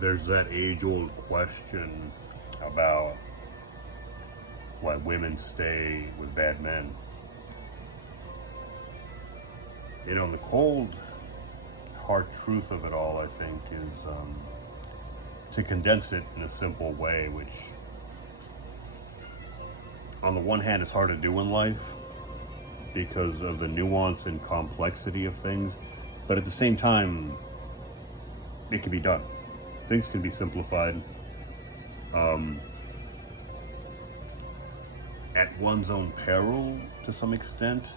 there's that age-old question about why women stay with bad men. You know, the cold, hard truth of it all, I think, is to condense it in a simple way, which, on the one hand, is hard to do in life because of the nuance and complexity of things, but at the same time, it can be done. Things can be simplified at one's own peril to some extent.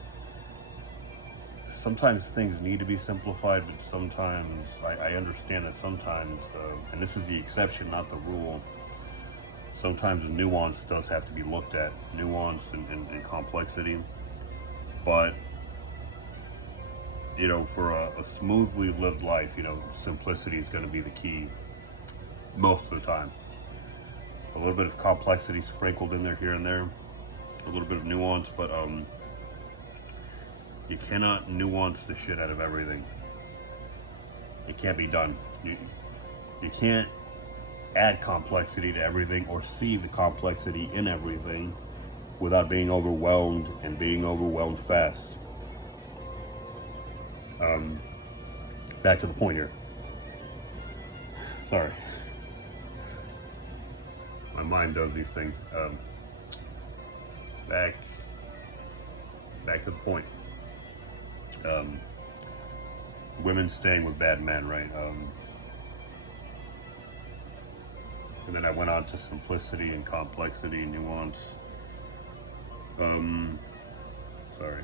Sometimes things need to be simplified, but sometimes I understand that sometimes, and this is the exception, not the rule, sometimes nuance does have to be looked at, nuance and complexity. But, you know, for a smoothly lived life, you know, simplicity is going to be the key most of the time. A little bit of complexity sprinkled in there here and there, a little bit of nuance, but you cannot nuance the shit out of everything. It can't be done. You can't add complexity to everything or see the complexity in everything without being overwhelmed, and being overwhelmed fast. Back to the point here. Sorry. My mind does these things. Back to the point. Women staying with bad men, right? And then I went on to simplicity and complexity and nuance. Sorry.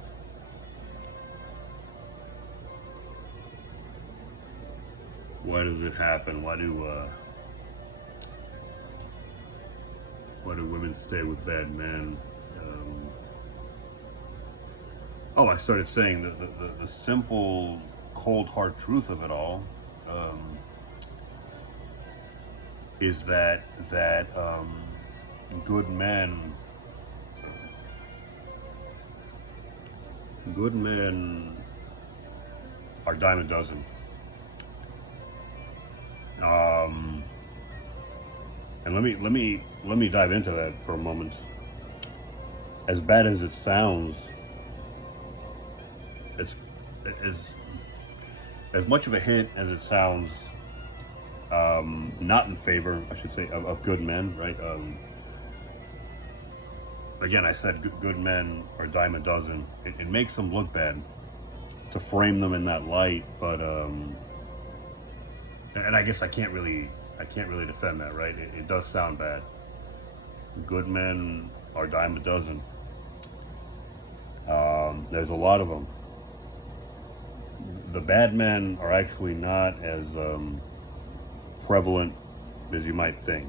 Why does it happen? Why do women stay with bad men? I started saying the simple, cold, hard truth of it all is that good men are dime a dozen. And let me dive into that for a moment. As bad as it sounds, as much of a hit as it sounds, not in favor, I should say, of good men, right? Again, I said good men are dime a dozen. It makes them look bad to frame them in that light, but and I guess I can't really defend that, right? It does sound bad. Good men are dime a dozen. There's a lot of them. The bad men are actually not as prevalent as you might think.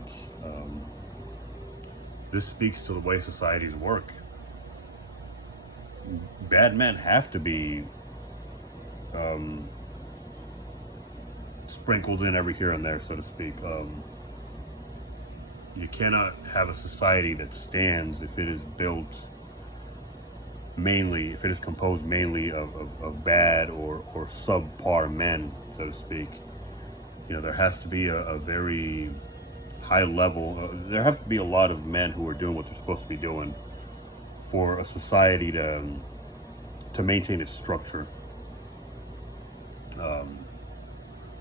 This speaks to the way societies work. Bad men have to be sprinkled in every here and there, so to speak. You cannot have a society that stands if it is composed mainly of bad or subpar men, so to speak. You know, there has to be a very high level, there have to be a lot of men who are doing what they're supposed to be doing for a society to maintain its structure.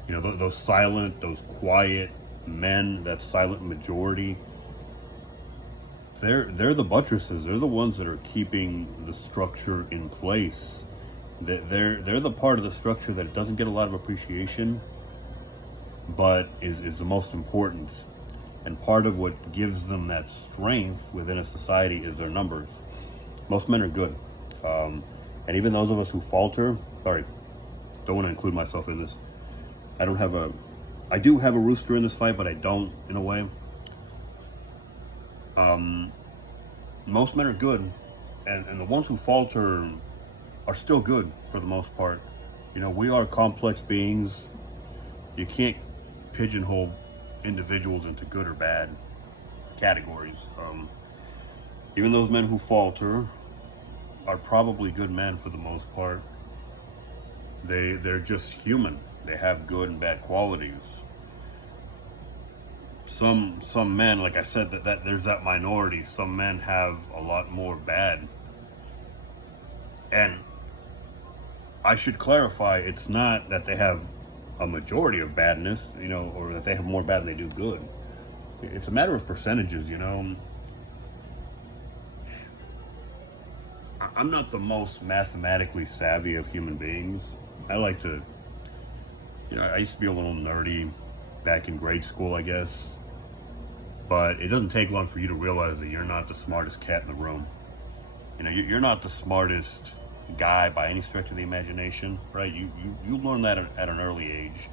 You know, those silent, those quiet men, that silent majority, they're the buttresses. They're the ones that are keeping the structure in place. They're the part of the structure that doesn't get a lot of appreciation, but is the most important. And part of what gives them that strength within a society is their numbers. Most men are good. And even those of us who falter, sorry, don't want to include myself in this. I do have a rooster in this fight, but I don't, in a way. Most men are good, and the ones who falter are still good for the most part. You know, we are complex beings. You can't pigeonhole individuals into good or bad categories. Even those men who falter are probably good men for the most part. They're just human. They have good and bad qualities. some men, like I said, that there's that minority. Some men have a lot more bad. And I should clarify, it's not that they have a majority of badness, or that they have more bad than they do good. It's a matter of percentages. I'm not the most mathematically savvy of human beings. I like to, I used to be a little nerdy back in grade school, I guess. But it doesn't take long for you to realize that you're not the smartest cat in the room. You're not the smartest guy by any stretch of the imagination, right? You learn that at an early age.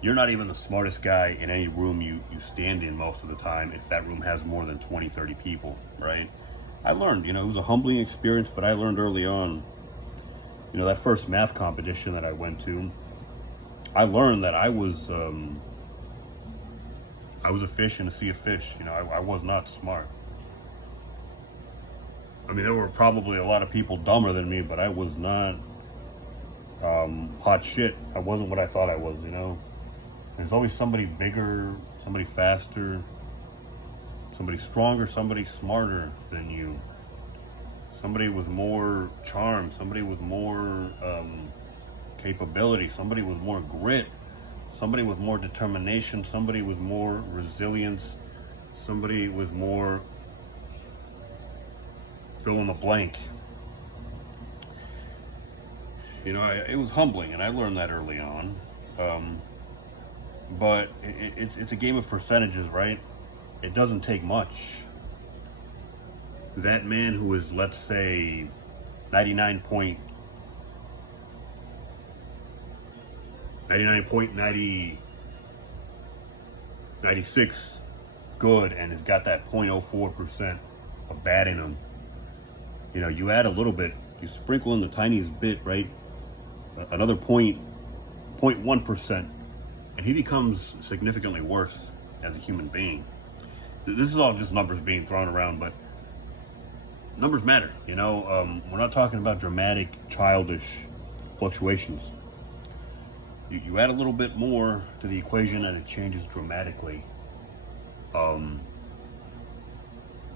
You're not even the smartest guy in any room you stand in most of the time if that room has more than 20, 30 people, right? I learned, it was a humbling experience, but I learned early on, that first math competition that I went to, I learned that I was a fish in a sea of fish. I was not smart. I mean, there were probably a lot of people dumber than me, but I was not hot shit. I wasn't what I thought I was. There's always somebody bigger, somebody faster, somebody stronger, somebody smarter than you, somebody with more charm, somebody with more capability, somebody with more grit, somebody with more determination, somebody with more resilience, somebody with more fill in the blank. It was humbling, and I learned that early on. But it's a game of percentages, right? It doesn't take much. That man who is, let's say, 96 good and has got that 0.04% of bad in him. You add a little bit, you sprinkle in the tiniest bit, right? Another 0.1%, and he becomes significantly worse as a human being. This is all just numbers being thrown around, but numbers matter. We're not talking about dramatic, childish fluctuations. You add a little bit more to the equation and it changes dramatically.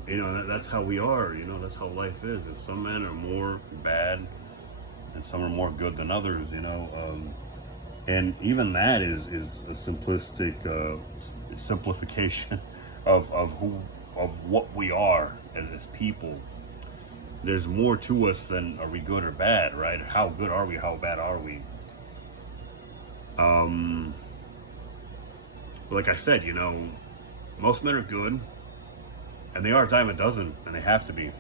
That's how we are. That's how life is. And some men are more bad and some are more good than others. And even that is a simplistic simplification of what we are as people. There's more to us than are we good or bad, right? How good are we? How bad are we? Like I said, most men are good, and they are a dime a dozen, and they have to be.